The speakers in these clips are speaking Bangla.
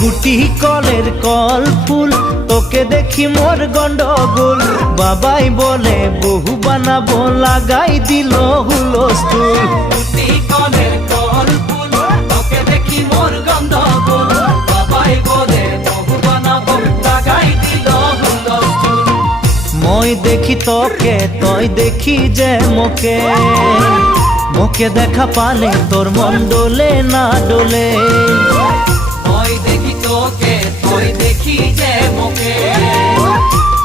গুটি কলের কল ফুল, তোকে দেখি মোর গন্ডগোল। বাবাই বলে বহু বানাবো, লাগাই দিল হুলস্থুল। গুটি কলের কল ফুল, তোকে দেখি মোর গন্ডগোল। বাবাই বলে বহু বানাবো, লাগাই দিল হুলস্থুল। মই দেখি তোকে, তই দেখি যে মোকে, মোকে দেখা পালে তোর মন ডোলে না ডোলে। মই দেখি তোকে, তুই দেখি যে মোকে,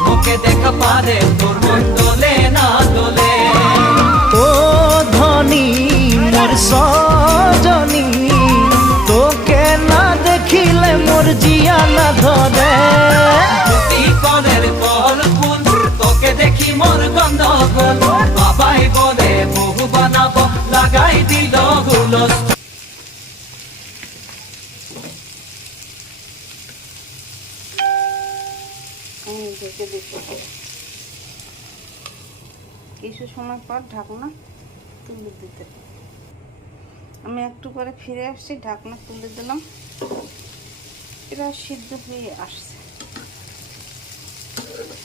মোকে দেখা পারে তোর মন দোলে না দোলে। ও ধনী মোর সজনী, তোকে না দেখিলে মোর জিয়া না ধরে। গুটি কলের কল ফুল, তোকে দেখি মোর গন্ডগোল। বাবাই বলে বহু বানাবো, লাগাই দিল হুলস্থুল। ঢেকে দিতে কিছু সময় পর ঢাকনা তুলে দিতে। আমি একটু পরে ফিরে আসছি, ঢাকনা তুলে দিলাম। এটা সিদ্ধ হয়ে আসছে,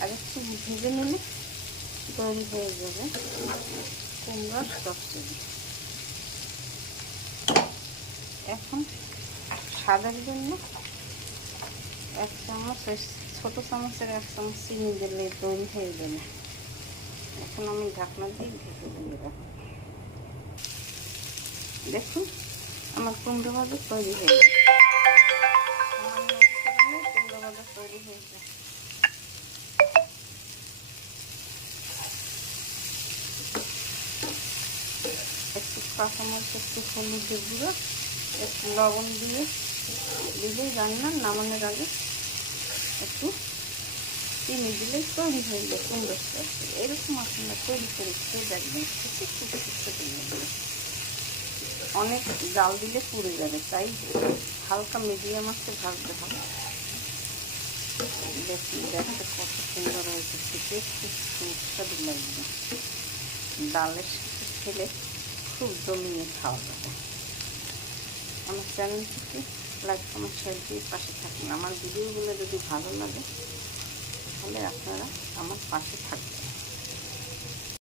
আর একটু ভেজে নিলে তৈরি হয়ে যাবে কুমড়োর চচ্চড়ি। এখন স্বাদের জন্য 1 চামচ, ছোট চামচের 1 চামচ চিনি দিলে তৈরি হয়ে যাবে। এখন আমি ঢাকনা দিয়ে ঢেকে দিয়ে রাখবো। দেখুন আমার কুমড়ো ভাজা তৈরি হয়ে গেছে। কুমড়ো ভাজা তৈরি হয়ে যায়। একটু কাঁচামরিচ, একটু হলুদের গুঁড়ো, একটু লবণ দিয়ে দিলেই রান্না নামানোর আগে একটু চিনি দিলেই তৈরি হয়ে যায় কুমড়োর চচ্চড়ি। এরকম আপনারা তৈরি করে খেয়ে দেখবেন, অনেক জাল দিলে পুড়ে যাবে, তাই হালকা মিডিয়াম আঁচে ভাজতে হবে। দেখুন দেখতে কত সুন্দর হয়েছে, খেতে খুব সুস্বাদু লাগবে। ডালের সাথে খেলে খুব জমিয়ে খাওয়া যাবে। আমার চ্যানেলটিকে লাইক কমেন্ট শেয়ার দিয়ে পাশে থাকুন। আমার ভিডিওগুলো যদি ভালো লাগে তাহলে আপনারা আমার পাশে থাকবেন।